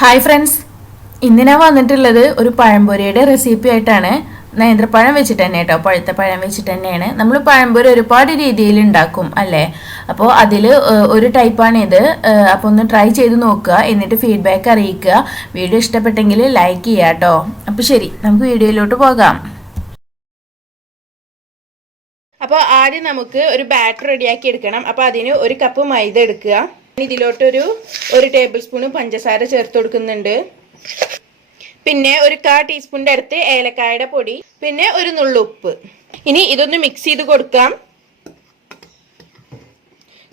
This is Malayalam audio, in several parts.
ഹായ് ഫ്രണ്ട്സ്, ഇന്ന് ഞാൻ വന്നിട്ടുള്ളത് ഒരു പഴംപൊരിയുടെ റെസിപ്പി ആയിട്ടാണ്. നേന്ത്രപ്പഴം വെച്ചിട്ട് തന്നെ കേട്ടോ, പഴുത്ത പഴം വെച്ചിട്ട് തന്നെയാണ്. നമ്മൾ പഴംപൊരി ഒരുപാട് രീതിയിൽ ഉണ്ടാക്കും അല്ലേ. അപ്പോൾ അതിൽ ഒരു ടൈപ്പാണ് ഇത്. അപ്പോൾ ഒന്ന് ട്രൈ ചെയ്ത് നോക്കുക, എന്നിട്ട് ഫീഡ്ബാക്ക് അറിയിക്കുക. വീഡിയോ ഇഷ്ടപ്പെട്ടെങ്കിൽ ലൈക്ക് ചെയ്യുക കേട്ടോ. അപ്പോൾ ശരി, നമുക്ക് വീഡിയോയിലോട്ട് പോകാം. അപ്പോൾ ആദ്യം നമുക്ക് ഒരു ബാറ്റർ റെഡിയാക്കി എടുക്കണം. അപ്പോൾ അതിന് ഒരു കപ്പ് മൈദ എടുക്കുക. ഇതിലോട്ടൊരു 1 ടേബിൾ സ്പൂൺ പഞ്ചസാര ചേർത്ത് കൊടുക്കുന്നുണ്ട്. പിന്നെ ഒരു 1/4 ടീസ്പൂണിൻ്റെ അടുത്ത് ഏലക്കായുടെ പൊടി, പിന്നെ ഒരു നുള്ളു ഉപ്പ്. ഇനി ഇതൊന്ന് മിക്സ് ചെയ്ത് കൊടുക്കാം.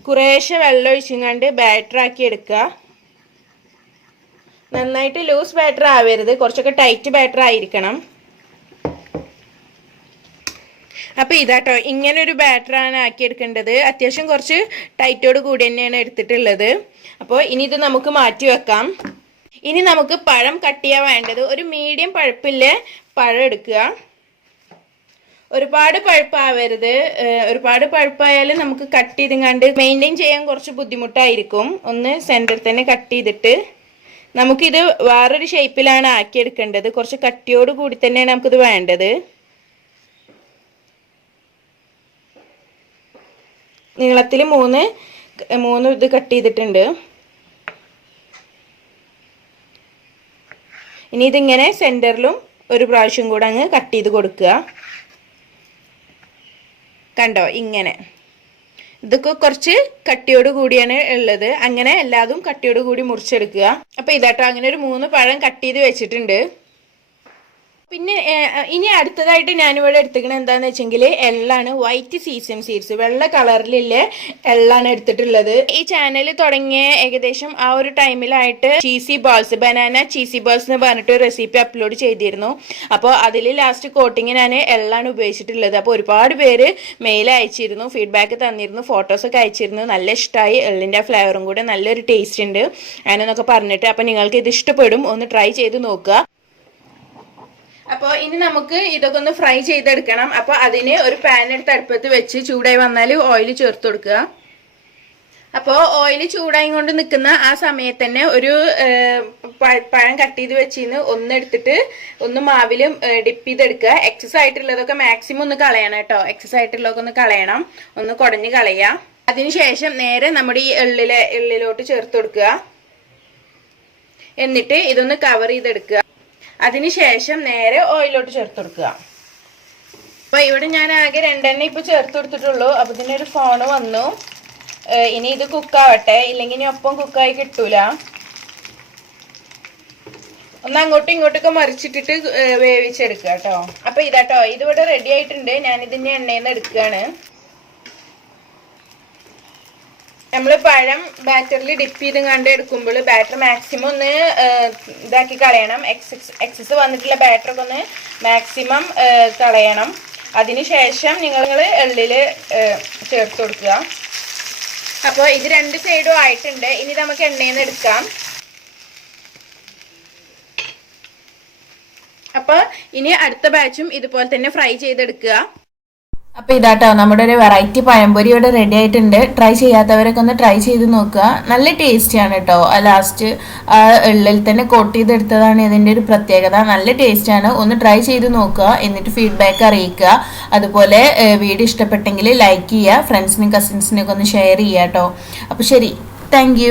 കുറേശ്ശെ വെള്ളം ഒഴിച്ചുകൊണ്ട് ബാറ്റർ ആക്കി എടുക്കുക. നന്നായിട്ട് ലൂസ് ബാറ്റർ ആവരുത്, കുറച്ചൊക്കെ ടൈറ്റ് ബാറ്റർ ആയിരിക്കണം. അപ്പോൾ ഇതാട്ടോ, ഇങ്ങനെ ഒരു ബാറ്ററാണ് ആക്കിയെടുക്കേണ്ടത്. അത്യാവശ്യം കുറച്ച് ടൈറ്റോട് കൂടി തന്നെയാണ് എടുത്തിട്ടുള്ളത്. അപ്പോൾ ഇനി ഇത് നമുക്ക് മാറ്റി വെക്കാം. ഇനി നമുക്ക് പഴം കട്ട് ചെയ്യാൻ വേണ്ടത് ഒരു മീഡിയം പഴുപ്പില്ല പഴം എടുക്കുക. ഒരുപാട് പഴുപ്പാവരുത്. ഒരുപാട് പഴുപ്പായാലും നമുക്ക് കട്ട് ചെയ്തുകൊണ്ട് മെയിൻറ്റെയിൻ ചെയ്യാൻ കുറച്ച് ബുദ്ധിമുട്ടായിരിക്കും. ഒന്ന് സെൻറ്ററിൽ തന്നെ കട്ട് ചെയ്തിട്ട് നമുക്കിത് വേറൊരു ഷേപ്പിലാണ് ആക്കിയെടുക്കേണ്ടത്. കുറച്ച് കട്ടിയോട് കൂടി തന്നെയാണ് നമുക്കിത് വേണ്ടത്. നീളത്തിൽ മൂന്ന് ഇത് കട്ട് ചെയ്തിട്ടുണ്ട്. ഇനി ഇതിങ്ങനെ സെൻറ്ററിലും ഒരു പ്രാവശ്യം കൂടെ അങ്ങ് കട്ട് ചെയ്ത് കൊടുക്കുക. കണ്ടോ, ഇങ്ങനെ. ഇതൊക്കെ കുറച്ച് കട്ടിയോട് കൂടിയാണ് ഉള്ളത്. അങ്ങനെ എല്ലാതും കട്ടിയോട് കൂടി മുറിച്ചെടുക്കുക. അപ്പോൾ ഇതാട്ടോ, അങ്ങനെ ഒരു 3 പഴം കട്ട് ചെയ്ത് വെച്ചിട്ടുണ്ട്. പിന്നെ ഇനി അടുത്തതായിട്ട് ഞാനിവിടെ എടുത്തിരിക്കുന്നത് എന്താണെന്ന് വെച്ചെങ്കിൽ എള്ളാണ്. വൈറ്റ് സീസം സീഡ്സ്, വെള്ള കളറിലുള്ള എള്ളാണ് എടുത്തിട്ടുള്ളത്. ഈ ചാനൽ തുടങ്ങിയ ഏകദേശം ആ ഒരു ടൈമിലായിട്ട് cheesy balls, banana cheesy balls എന്ന് പറഞ്ഞിട്ട് ഒരു റെസിപ്പി അപ്ലോഡ് ചെയ്തിരുന്നു. അപ്പോൾ അതിൽ ലാസ്റ്റ് കോട്ടിങ് ഞാൻ എള്ളാണ് ഉപയോഗിച്ചിട്ടുള്ളത്. അപ്പോൾ ഒരുപാട് പേര് മെയിൽ അയച്ചിരുന്നു, ഫീഡ്ബാക്ക് തന്നിരുന്നു, ഫോട്ടോസൊക്കെ അയച്ചിരുന്നു. നല്ല ഇഷ്ടമായി, എള്ളിൻ്റെ ഫ്ലേവറും കൂടെ നല്ലൊരു ടേസ്റ്റ് ഉണ്ട് അങ്ങനെന്നൊക്കെ പറഞ്ഞിട്ട്. അപ്പോൾ നിങ്ങൾക്ക് ഇത് ഇഷ്ടപ്പെടും, ഒന്ന് ട്രൈ ചെയ്ത് നോക്കുക. അപ്പോൾ ഇനി നമുക്ക് ഇതൊക്കെ ഒന്ന് ഫ്രൈ ചെയ്തെടുക്കണം. അപ്പോൾ അതിന് ഒരു പാൻ എടുത്ത് അടുപ്പത്ത് വെച്ച് ചൂടായി വന്നാൽ ഓയിൽ ചേർത്ത് കൊടുക്കുക. അപ്പോൾ ഓയിൽ ചൂടായി കൊണ്ട് നിൽക്കുന്ന ആ സമയത്ത് തന്നെ ഒരു പഴം കട്ട് ചെയ്ത് വെച്ചിന്ന് ഒന്നെടുത്തിട്ട് ഒന്ന് മാവിലും ഡിപ്പ് ചെയ്തെടുക്കുക. എക്സസ് ആയിട്ടുള്ളതൊക്കെ മാക്സിമം ഒന്ന് കളയണം കേട്ടോ. എക്സസ് ആയിട്ടുള്ളതൊക്കെ ഒന്ന് കളയണം, ഒന്ന് കുടഞ്ഞ് കളയുക. അതിനുശേഷം നേരെ നമ്മുടെ ഈ എള്ളിലോട്ട് ചേർത്ത് കൊടുക്കുക. എന്നിട്ട് ഇതൊന്ന് കവർ ചെയ്തെടുക്കുക. അതിനുശേഷം നേരെ ഓയിലോട്ട് ചേർത്ത് കൊടുക്കുക. അപ്പോൾ ഇവിടെ ഞാൻ ആകെ 2 എണ്ണ ഇപ്പോൾ ചേർത്ത് കൊടുത്തിട്ടുള്ളൂ. അപ്പോൾ ഇതിനൊരു ഫോണ് വന്നു. ഇനി ഇത് കുക്കാവട്ടെ, ഇല്ലെങ്കിൽ ഇനി ഒപ്പം കുക്കായി കിട്ടൂല. ഒന്ന് അങ്ങോട്ടും ഇങ്ങോട്ടൊക്കെ മറിച്ചിട്ടിട്ട് വേവിച്ചെടുക്കുക കേട്ടോ. അപ്പോൾ ഇതാട്ടോ, ഇതിവിടെ റെഡി ആയിട്ടുണ്ട്. ഞാനിതിൻ്റെ എണ്ണയിൽ നിന്ന് എടുക്കുകയാണ്. നമ്മൾ പഴം ബാറ്ററിൽ ഡിപ്പ് ചെയ്ത് കണ്ട് എടുക്കുമ്പോൾ ബാറ്റർ മാക്സിമം ഒന്ന് ഇതാക്കി കളയണം. എക്സസ് വന്നിട്ടുള്ള ബാറ്ററൊക്കെ ഒന്ന് മാക്സിമം കളയണം. അതിനുശേഷം നിങ്ങൾ എള്ളിൽ ചേർത്ത് കൊടുക്കുക. അപ്പോൾ ഇത് 2 സൈഡും ആയിട്ടുണ്ട്. ഇനി നമുക്ക് എണ്ണയിൽ നിന്ന് എടുക്കാം. അപ്പോൾ ഇനി അടുത്ത ബാച്ചും ഇതുപോലെ തന്നെ ഫ്രൈ ചെയ്തെടുക്കുക. അപ്പോൾ ഇതാട്ടോ, നമ്മുടെ ഒരു വെറൈറ്റി പഴംപൊരി ഇവിടെ റെഡി ആയിട്ടുണ്ട്. ട്രൈ ചെയ്യാത്തവരൊക്കെ ഒന്ന് ട്രൈ ചെയ്ത് നോക്കുക. നല്ല ടേസ്റ്റിയാണ് കേട്ടോ. ലാസ്റ്റ് എള്ളിൽ തന്നെ കോട്ട് ചെയ്തെടുത്തതാണ് ഇതിൻ്റെ ഒരു പ്രത്യേകത. നല്ല ടേസ്റ്റാണ്. ഒന്ന് ട്രൈ ചെയ്ത് നോക്കുക, എന്നിട്ട് ഫീഡ്ബാക്ക് അറിയിക്കുക. അതുപോലെ വീഡിയോ ഇഷ്ടപ്പെട്ടെങ്കിൽ ലൈക്ക് ചെയ്യുക, ഫ്രണ്ട്സിനും കസിൻസിനൊക്കെ ഒന്ന് ഷെയർ ചെയ്യുക കേട്ടോ. അപ്പോൾ ശരി, താങ്ക്